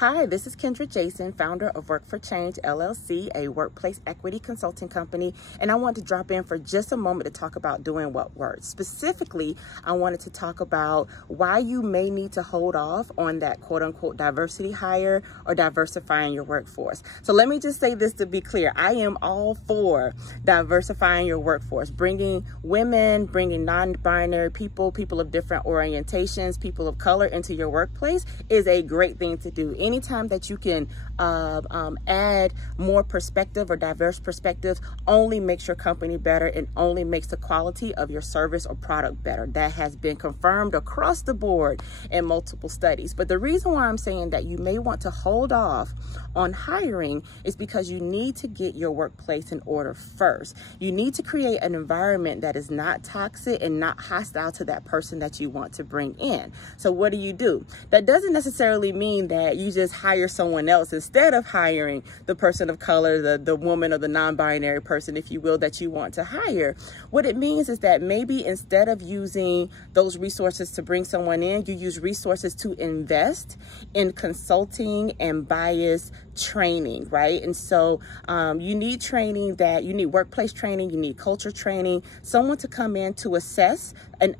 Hi, this is Kendra Jason, founder of Work for Change, LLC, a workplace equity consulting company, and I want to drop in for just a moment to talk about doing what works. Specifically, I wanted to talk about why you may need to hold off on that quote-unquote diversity hire or diversifying your workforce. So let me just say this to be clear. I am all for diversifying your workforce, bringing women, bringing non-binary people, people of different orientations, people of color into your workplace is a great thing to do. Anytime that you can add more perspective or diverse perspectives only makes your company better and only makes the quality of your service or product better. That has been confirmed across the board in multiple studies. But the reason why I'm saying that you may want to hold off on hiring is because you need to get your workplace in order first. You need to create an environment that is not toxic and not hostile to that person that you want to bring in. So what do? That doesn't necessarily mean that you just hire someone else instead of hiring the person of color, the woman or the non-binary person, if you will, that you want to hire. What it means is that maybe instead of using those resources to bring someone in, you use resources to invest in consulting and bias training, right? And so you need training you need workplace training, you need culture training, someone to come in to assess, an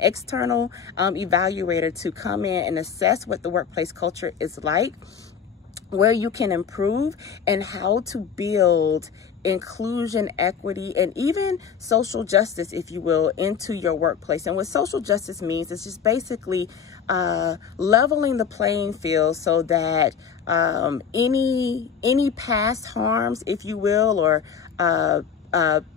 external evaluator to come in and assess what the workplace culture is like, where you can improve, and how to build inclusion, equity, and even social justice, if you will, into your workplace. And what social justice means is just basically leveling the playing field so that any past harms, if you will, or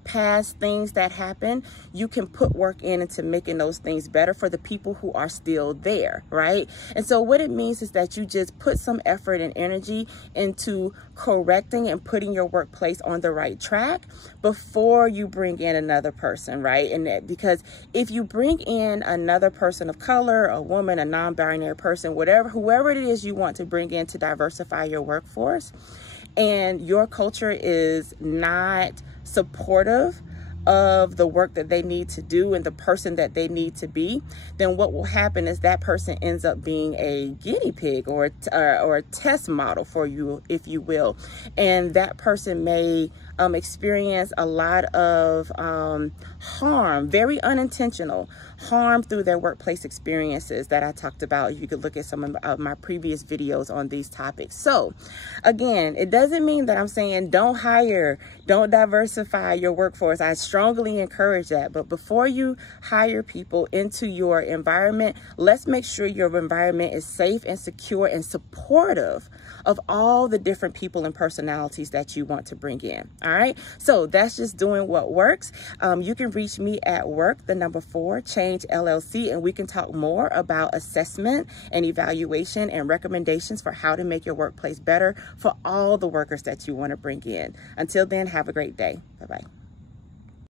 past things that happen, you can put work into making those things better for the people who are still there, right? And so what it means is that you just put some effort and energy into correcting and putting your workplace on the right track before you bring in another person, right? And because if you bring in another person of color, a woman, a non-binary person, whoever it is you want to bring in to diversify your workforce, and your culture is not supportive of the work that they need to do and the person that they need to be, then what will happen is that person ends up being a guinea pig or a test model for you, if you will. And that person may experience a lot of harm, very unintentional harm through their workplace experiences that I talked about. You could look at some of my previous videos on these topics. So again, it doesn't mean that I'm saying don't hire, don't diversify your workforce. I strongly encourage that. But before you hire people into your environment, let's make sure your environment is safe and secure and supportive of all the different people and personalities that you want to bring in. All right. So that's just doing what works. You can reach me at Change LLC, and we can talk more about assessment and evaluation and recommendations for how to make your workplace better for all the workers that you want to bring in. Until then, have a great day. Bye-bye.